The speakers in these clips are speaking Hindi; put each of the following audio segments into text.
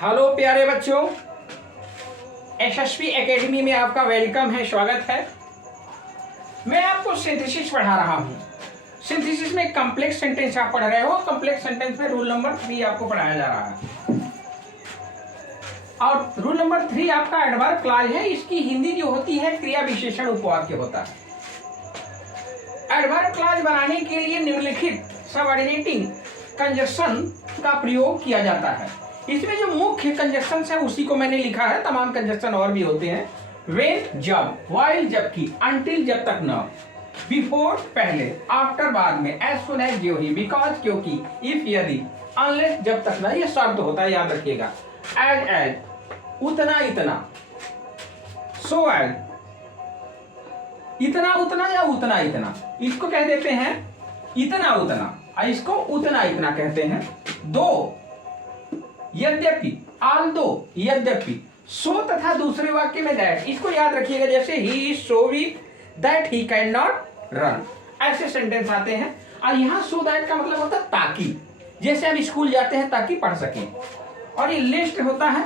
हेलो प्यारे बच्चों, यशस्वी एकेडमी में आपका वेलकम है, स्वागत है। मैं आपको सिंथेसिस पढ़ा रहा हूँ। सिंथेसिस में कॉम्प्लेक्स सेंटेंस आप पढ़ रहे हो। कॉम्प्लेक्स सेंटेंस में रूल नंबर 3 आपको पढ़ाया जा रहा है और रूल नंबर 3 आपका एडवर्ब क्लॉज है। इसकी हिंदी जो होती है क्रिया विशेषण उपवाक्य होता है। एडवर्ब क्लॉज बनाने के लिए निम्नलिखित सबऑर्डिनेटिंग कंजक्शन का प्रयोग किया जाता है। इसमें जो मुख्य कंजक्शन है उसी को मैंने लिखा है, तमाम कंजक्शन और भी होते हैं। व्हेन जब, व्हाइल जबकि, अनटिल जब तक न, बिफोर पहले, आफ्टर बाद में, एज सुन एज जो ही, बिकॉज क्योंकि, इफ यदि, अनलेस जब तक न, ये शब्द होता है, याद रखिएगा। एज एज, उतना इतना, सो एज, इतना उतना या उतना इतना, इसको कह देते हैं इतना उतना, इसको उतना इतना कहते हैं। दो, यद्यपि, आल्दो, यद्यपि, सो तथा दूसरे वाक्य में दैट, इसको याद रखिएगा। जैसे he is so weak that he can not run, ऐसे सेंटेंस आते हैं। और यहाँ सो दैट का मतलब होता है ताकि, जैसे हम स्कूल जाते हैं ताकि पढ़ सकें। और ये लिस्ट होता है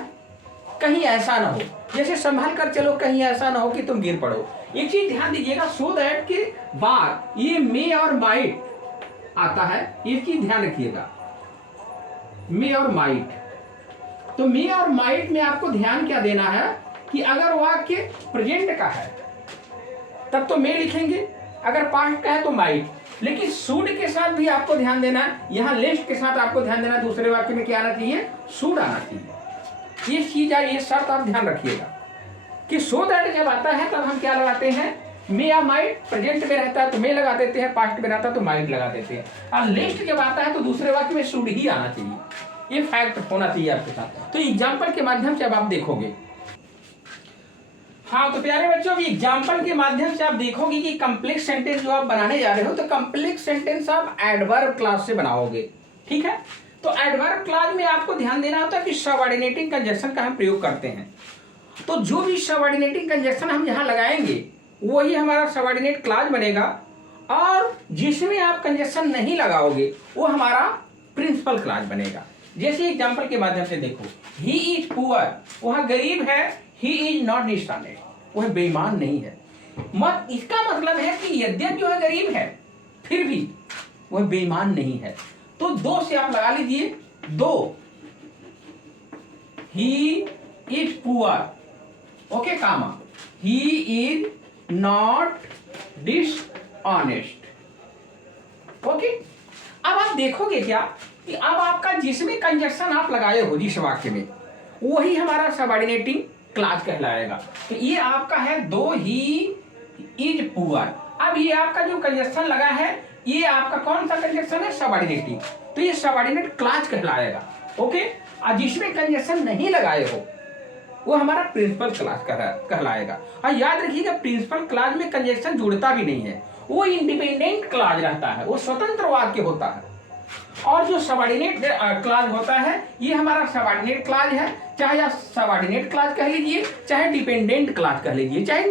कहीं ऐसा ना हो, जैसे संभाल कर चलो, कहीं ऐसा ना हो कि तुम गिर पड़ो। एक चीज ध्यान दीजिएगा, सो दैट के बाद ये मे और माइट आता है, इसकी ध्यान रखिएगा। मे और माइट, तो मे और माइट में आपको ध्यान क्या देना है कि अगर वाक्य प्रेजेंट का है तब तो मे लिखेंगे, अगर पास्ट का है तो माइट। लेकिन शुड के साथ भी आपको ध्यान देना है, यहाँ लिस्ट के साथ आपको ध्यान देना, दूसरे वाक्य में क्या आना चाहिए, शुड आना चाहिए। ये चीज ये शर्त आप ध्यान रखिएगा कि सो दैट जब आता है तब हम क्या लगाते हैं, मे या माइट। प्रेजेंट में रहता है तो मे लगा देते हैं, पास्ट में रहता है तो माइट लगा देते हैं। और लिस्ट जब आता है तो दूसरे वाक्य में शुड ही आना चाहिए। ये फैक्ट होना चाहिए आपके साथ। तो एग्जाम्पल के माध्यम से अब आप देखोगे। हाँ तो प्यारे बच्चों, अभी एग्जाम्पल के माध्यम से आप देखोगे कि कॉम्प्लेक्स सेंटेंस जो आप बनाने जा रहे हो, तो कॉम्प्लेक्स सेंटेंस आप एडवर्ब क्लॉज से बनाओगे। ठीक है, तो एडवर्ब क्लॉज में आपको ध्यान देना होता है कि सबऑर्डिनेटिंग कंजक्शन का हम प्रयोग करते हैं। तो जो भी सबऑर्डिनेटिंग कंजक्शन हम यहाँ लगाएंगे वही हमारा सबऑर्डिनेट क्लॉज बनेगा, और जिसमें आप कंजक्शन नहीं लगाओगे वो हमारा प्रिंसिपल क्लॉज बनेगा। जैसे एग्जाम्पल के माध्यम से देखो, ही इज पुअर, वह गरीब है। ही इज नॉट डिस्टर्नेड, वह बेईमान नहीं है। मत इसका मतलब है कि यद्यपि वह गरीब है फिर भी वह बेईमान नहीं है। तो दो से आप लगा लीजिए, दो, he is poor, okay comma, he is not dishonest, okay. अब आप देखोगे क्या कि अब आपका जिसमें कंजक्शन आप लगाए हो जिस वाक्य में, वही हमारा सबऑर्डिनेटिंग क्लॉज कहलाएगा। तो ये आपका है दो, ही इज पुअर। अब ये आपका जो कंजक्शन लगा है ये आपका कौन सा कंजक्शन है, सबऑर्डिनेटिंग, तो ये सबऑर्डिनेट क्लॉज कहलाएगा, ओके। और जिसमें कंजक्शन नहीं लगाए हो वो हमारा प्रिंसिपल क्लॉज कहलाएगा। और याद रखिएगा, प्रिंसिपल क्लॉज में कंजक्शन जुड़ता भी नहीं है, वो इंडिपेंडेंट क्लॉज रहता है, वो स्वतंत्र वाक्य होता है। और जो सबऑर्डिनेट क्लॉज होता है ये हमारा सबऑर्डिनेट क्लॉज है, चाहे आप सबऑर्डिनेट क्लॉज कह लीजिए, चाहे डिपेंडेंट क्लॉज कह लीजिए, चाहे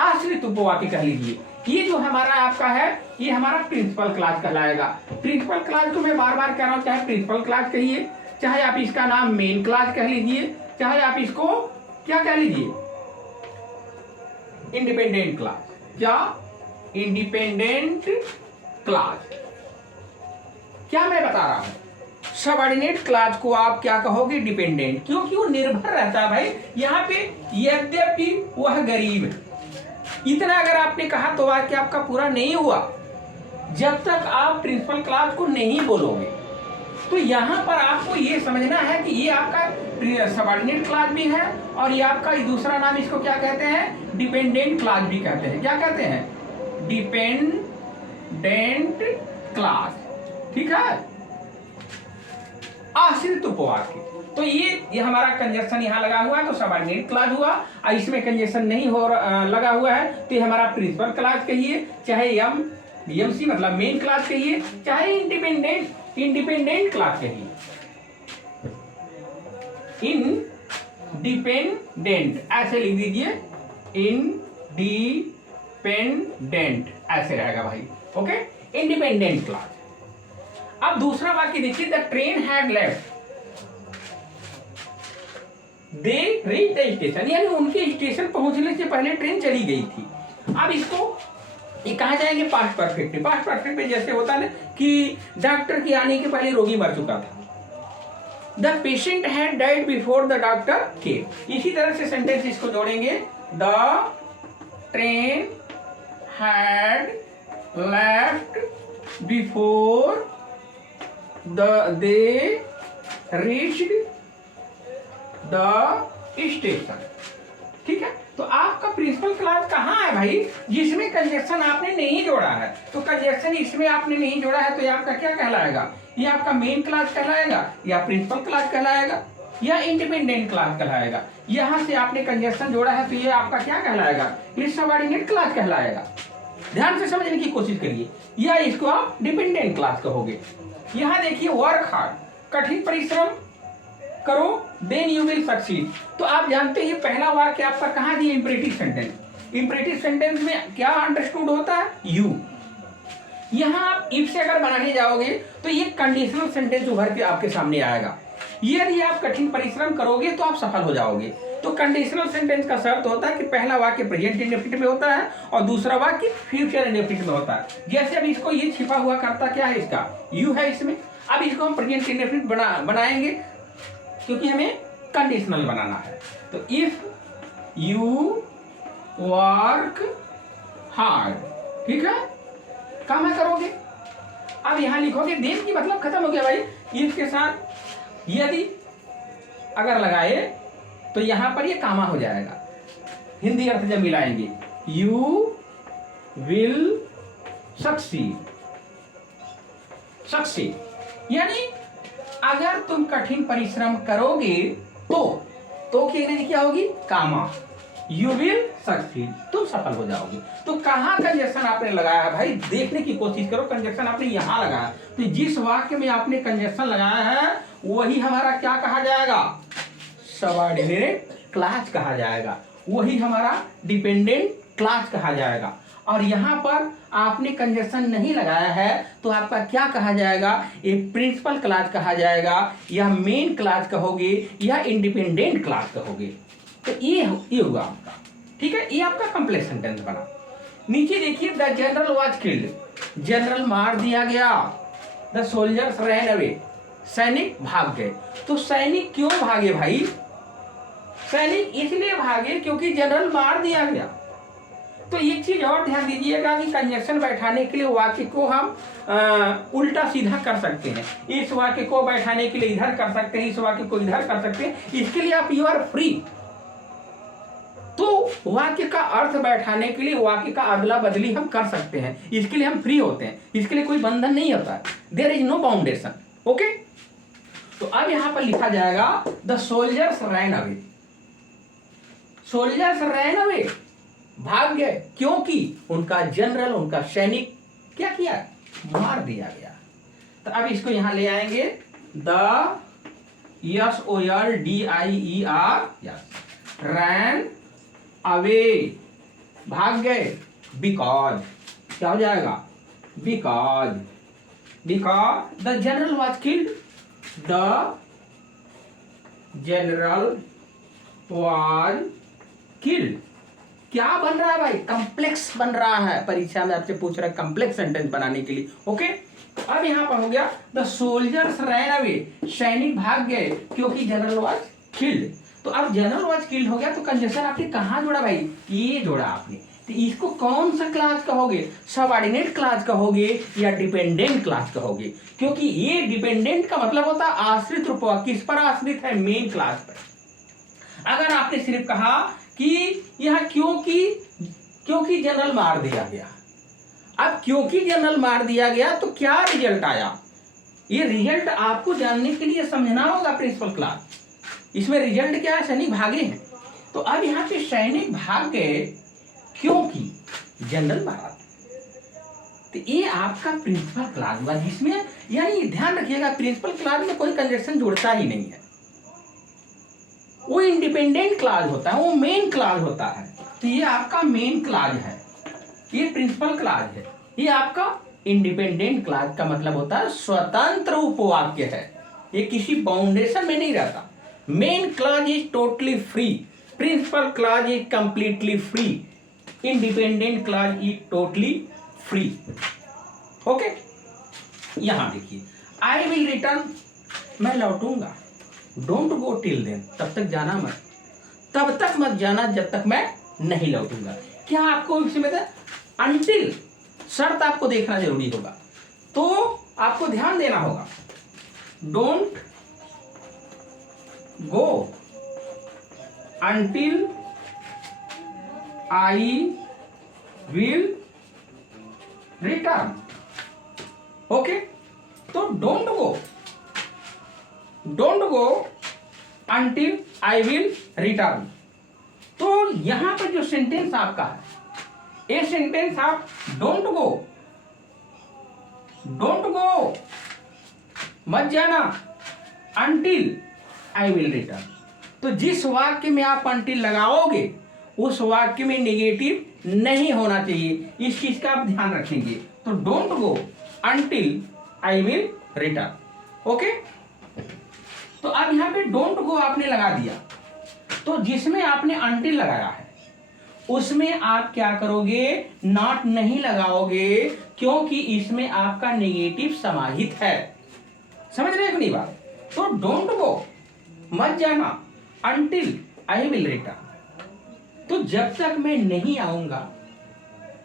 आश्रित उपवाक्य कह लीजिए। ये जो हमारा आपका है ये हमारा प्रिंसिपल क्लॉज कहलाएगा। प्रिंसिपल क्लॉज को मैं बार बार कह रहा हूँ, चाहे प्रिंसिपल क्लॉज कहिए, चाहे आप इसका नाम मेन क्लॉज कह लीजिए, चाहे आप इसको क्या कह लीजिए, इंडिपेंडेंट क्लॉज या इंडिपेंडेंट क्लॉज। क्या मैं बता रहा हूं, सबऑर्डिनेट क्लॉज को आप क्या कहोगे, डिपेंडेंट, क्योंकि वो निर्भर रहता है भाई। यहाँ पे यद्यपि वह गरीब है, इतना अगर आपने कहा तो वाक्य आपका पूरा नहीं हुआ जब तक आप प्रिंसिपल क्लॉज को नहीं बोलोगे। तो यहाँ पर आपको ये समझना है कि ये आपका सबऑर्डिनेट क्लॉज भी है और ये आपका दूसरा नाम इसको क्या कहते हैं, डिपेंडेंट क्लॉज भी कहते हैं। क्या कहते हैं, डिपेंडेंट क्लॉज, ठीक है। आश्रित उपवाक्य, तो ये हमारा कंजक्शन यहाँ लगा हुआ है तो सबऑर्डिनेट क्लॉज हुआ, और इसमें कंजक्शन नहीं हो लगा हुआ है तो ये हमारा प्रिंसिपल क्लॉज कहिए, चाहे एमसी मतलब मेन क्लॉज कहिए, चाहे इंडिपेंडेंट क्लॉज कहिए। इंडिपेंडेंट ऐसे लिख दीजिए, इंडिपेंडेंट ऐसे रहेगा भाई, ओके, इंडिपेंडेंट क्लॉज। अब दूसरा वाक्य देखिए, the train had left, they reach the station, यानी उनके स्टेशन पहुंचने से पहले ट्रेन चली गई थी। अब इसको ये कहा जाएंगे पास्ट परफेक्ट में। पास्ट परफेक्ट में जैसे होता है ना कि डॉक्टर के आने के पहले रोगी मर चुका था, the patient had died before the doctor केम। इसी तरह से सेंटेंस इसको जोड़ेंगे, the train had left before they reached the station. ठीक है, तो आपका प्रिंसिपल क्लॉज कहाँ है भाई, जिसमें कंजक्शन आपने नहीं जोड़ा है। तो कंजक्शन इसमें आपने नहीं जोड़ा है तो ये आपका क्या कहलाएगा, ये आपका मेन क्लॉज कहलाएगा या प्रिंसिपल क्लॉज कहलाएगा या इंडिपेंडेंट क्लॉज कहलाएगा। यहाँ से आपने कंजक्शन जोड़ा है तो ये आपका क्या कहलाएगा, ये सबऑर्डिनेट क्लॉज कहलाएगा। ध्यान से समझने की कोशिश करिए, या इसको आप डिपेंडेंट क्लॉज कहोगे। यहाँ देखिए, वर्क हार्ड, कठिन परिश्रम करो, देन यू विल सक्सीड। तो आप जानते हैं पहला वाक्य आपका कहाँ दिया, इंपरेटिव सेंटेंस। इंपरेटिव सेंटेंस में क्या अंडरस्टूड होता है, यू। यहाँ आप इफ से अगर बनाने जाओगे तो ये कंडीशनल सेंटेंस उभर के आपके सामने आएगा। यदि आप कठिन परिश्रम करोगे तो आप सफल हो जाओगे। तो कंडीशनल सेंटेंस का शर्त होता है कि पहला वाक्य प्रेजेंट इंडेफिनिट में होता है और दूसरा वाक्य फ्यूचर इंडेफिनिट में होता है। जैसे अब इसको ये छिपा हुआ करता क्या है, इसका यू है इसमें। अब इसको हम प्रेजेंट इंडेफिनिट बनाएंगे क्योंकि हमें कंडीशनल बनाना है। तो इफ यू वर्क हार्ड, ठीक है, काम करोगे। अब यहां लिखोगे, देन की मतलब खत्म हो गया भाई। इफ के साथ यदि अगर लगाए तो यहां पर ये कामा हो जाएगा। हिंदी अर्थ जब मिलाएंगे, यू विल सक्सीड, यानी अगर तुम कठिन परिश्रम करोगे तो की अंग्रेजी क्या होगी, कामा, यू विल सक्सीड, तुम सफल हो जाओगे। तो कहाँ कंजक्शन आपने लगाया है भाई, देखने की कोशिश करो। कंजक्शन आपने यहाँ लगाया, तो जिस वाक्य में आपने कंजक्शन लगाया है वही हमारा क्या कहा जाएगा, सबऑर्डिनेट क्लॉज कहा जाएगा, वही हमारा डिपेंडेंट क्लॉज कहा जाएगा। और यहाँ पर आपने कंजक्शन नहीं लगाया है तो आपका क्या कहा जाएगा, ये प्रिंसिपल क्लॉज कहा जाएगा या मेन क्लॉज कहोगे या इंडिपेंडेंट क्लॉज कहोगे। तो ये हुआ आपका, ठीक है, ये आपका कंप्लेक्स सेंटेंस बना। नीचे देखिए, the general was killed, general मार दिया गया। द सोल्जर्स रैन अवे, सैनिक भाग गए। तो सैनिक क्यों भागे भाई, सैनिक इसलिए भागे क्योंकि जनरल मार दिया गया। तो एक चीज और ध्यान दीजिएगा कि कंजक्शन बैठाने के लिए वाक्य को हम उल्टा सीधा कर सकते हैं। इस वाक्य को बैठाने के लिए इधर कर सकते हैं, इस वाक्य को इधर कर सकते हैं। इसके लिए आप यू आर फ्री। तो वाक्य का अर्थ बैठाने के लिए वाक्य का अदला बदली हम कर सकते हैं, इसके लिए हम फ्री होते हैं, इसके लिए कोई बंधन नहीं होता है। There is no boundation. Okay, तो अब यहां पर लिखा जाएगा, the soldiers ran away, soldiers ran away, भाग गए क्योंकि उनका जनरल, उनका सैनिक क्या किया, मार दिया गया। तो अब इसको यहां ले आएंगे, द SOLDIER, रैन अवे, भाग गए, बिकॉज क्या हो जाएगा, because the general was killed, the general was killed. क्या बन रहा है भाई, कॉम्प्लेक्स बन रहा है। परीक्षा में आपसे पूछ रहा है कॉम्प्लेक्स सेंटेंस बनाने के लिए। ओके, अब यहां पर हो गया, द सोल्जर्स रैन अवे, सैनिक भाग गए क्योंकि जनरल वाज किल्ड। तो अब जनरल वाज किल्ड हो गया तो कंजक्शन आपने कहां जोड़ा भाई, ये जोड़ा आपने। तो इसको कौन सा क्लॉज कहोगे, सबऑर्डिनेट क्लॉज कहोगे या डिपेंडेंट क्लॉज कहोगे, क्योंकि ये डिपेंडेंट का मतलब होता है आश्रित रूप। किस पर आश्रित है, मेन क्लॉज पर। अगर आपने सिर्फ कहा कि यह क्योंकि जनरल मार दिया गया, अब क्योंकि जनरल मार दिया गया तो क्या रिजल्ट आया, ये रिजल्ट आपको जानने के लिए समझना होगा प्रिंसिपल क्लॉज। इसमें रिजल्ट क्या है, सैनिक भागे हैं। तो अब यहाँ पे सैनिक भाग गए क्योंकि जनरल मारा। तो ये आपका प्रिंसिपल क्लॉज हुआ, जिसमें यानी ध्यान रखिएगा प्रिंसिपल क्लॉज में कोई कंजक्शन जुड़ता ही नहीं है, वो इंडिपेंडेंट क्लॉज होता है, वो मेन क्लॉज होता है। तो ये आपका मेन क्लॉज है, ये प्रिंसिपल क्लॉज है। ये आपका इंडिपेंडेंट क्लॉज का मतलब होता है स्वतंत्र उपवाक्य है, ये किसी बाउंडेशन में नहीं रहता। Main clause is totally free, principal clause is completely free, independent clause is totally free. Okay, यहां देखिए, आई विल रिटर्न, मैं लौटूंगा, डोंट गो टिल देन, तब तक जाना मत, तब तक मत जाना जब तक मैं नहीं लौटूंगा। क्या आपको इसमें अनटिल शर्त आपको देखना जरूरी होगा, तो आपको ध्यान देना होगा। Don't go until I will return. Okay, तो don't go until I will return. तो यहां पर जो सेंटेंस आपका है, ये सेंटेंस आप डोंट गो मत जाना अनटिल आई विल रिटर्न। तो जिस वाक्य में आप अनटिल लगाओगे उस वाक्य में नेगेटिव नहीं होना चाहिए, इस चीज का आप ध्यान रखेंगे। तो don't go until I will return. Okay, तो अब यहां पे डोंट गो आपने लगा दिया, तो जिसमें आपने अनटिल लगाया है उसमें आप क्या करोगे, नॉट नहीं लगाओगे, क्योंकि इसमें आपका नेगेटिव समाहित है। समझ रहे हो नहीं बात? तो डोंट गो मत जाना अनटिल आई विल रिटर्न, तो जब तक मैं नहीं आऊंगा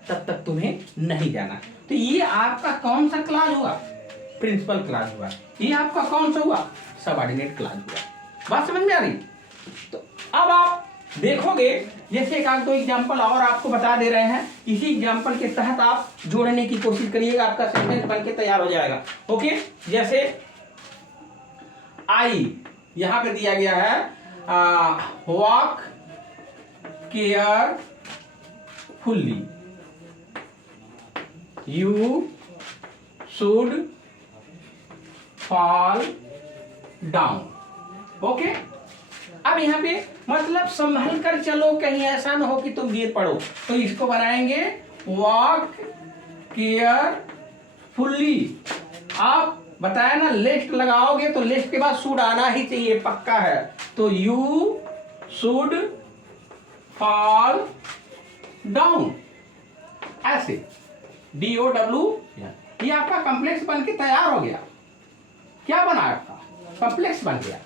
तब तक तुम्हें नहीं जाना। तो ये आपका कौन सा क्लॉज हुआ, प्रिंसिपल क्लॉज हुआ। ये आपका कौन सा हुआ, सबऑर्डिनेट क्लॉज हुआ। बात समझ में आ रही? तो अब आप देखोगे, जैसे एक आध दो एग्जांपल और आपको बता दे रहे हैं, इसी एग्जांपल के तहत आप जोड़ने की कोशिश करिएगा, आपका सेंटेंस बनके तैयार हो जाएगा। ओके, जैसे आई यहां पे दिया गया है, walk carefully, you should fall down. Okay, अब यहाँ पे मतलब संभल कर चलो, कहीं ऐसा ना हो कि तुम गिर पड़ो, तो इसको बनाएंगे वॉक केयरफुल्ली। आप बताया ना, लिस्ट लगाओगे तो लिस्ट के बाद शुड आना ही चाहिए, पक्का है। तो यू शुड फॉल डाउन, ऐसे DOW, ये आपका कॉम्प्लेक्स बन के तैयार हो गया। क्या बना आपका कॉम्प्लेक्स बन गया।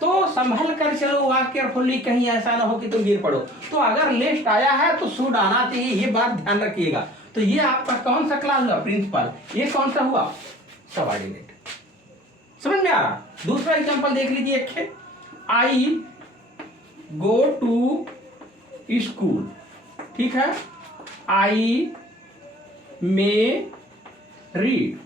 तो संभल कर चलो, वॉक केयरफुल्ली, कहीं ऐसा ना हो कि तुम गिर पड़ो। तो अगर लिस्ट आया है तो शुड आना चाहिए, ये बात ध्यान रखिएगा। तो ये आपका कौन सा क्लास हुआ, प्रिंसिपल। ये कौन सा हुआ, सबऑर्डिनेट। समझ में आ रहा? दूसरा एग्जांपल देख लीजिए, एक आई गो टू स्कूल, ठीक है, I may read.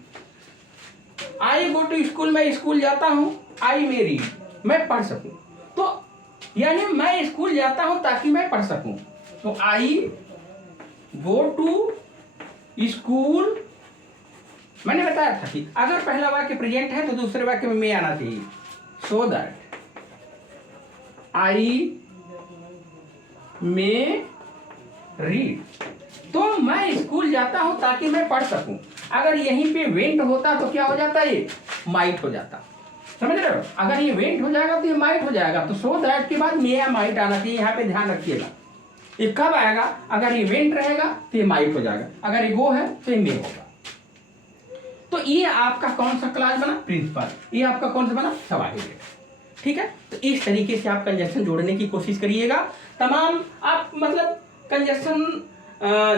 I go to school, मैं स्कूल जाता हूं, आई मे रीड, मैं पढ़ सकूं। तो यानी मैं स्कूल जाता हूं ताकि मैं पढ़ सकूं। तो आई गो टू स्कूल, मैंने बताया था कि अगर पहला वाक्य प्रेजेंट है तो दूसरे वाक्य में मे आना चाहिए। So that I may read, तो मैं स्कूल जाता हूं ताकि मैं पढ़ सकूं। अगर यहीं पे वेंट होता तो क्या हो जाता, ये माइट हो जाता। समझ रहे हो? अगर ये वेंट हो जाएगा तो ये माइट हो जाएगा। तो सो दैट के बाद मे या माइट आना चाहिए, यहाँ पे ध्यान रखिएगा। ये कब आएगा, अगर ये वेंट रहेगा तो ये माइट हो जाएगा, अगर ये गो है तो ये मे होगा। तो ये आपका कौन सा क्लास बना, प्रिंसिपल। ये आपका कौन सा बना, सबऑर्डिनेट। ठीक है, तो इस तरीके से आप कंजक्शन जोड़ने की कोशिश करिएगा। तमाम आप मतलब कंजक्शन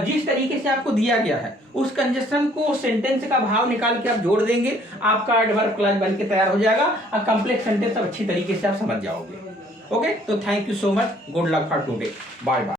जिस तरीके से आपको दिया गया है उस कंजक्शन को सेंटेंस का भाव निकाल के आप जोड़ देंगे, आपका एडवर्ब क्लॉज बन के तैयार हो जाएगा और कंप्लेक्स सेंटेंस अच्छी तरीके से आप समझ जाओगे। ओके, तो thank you so much, good luck for today, bye bye.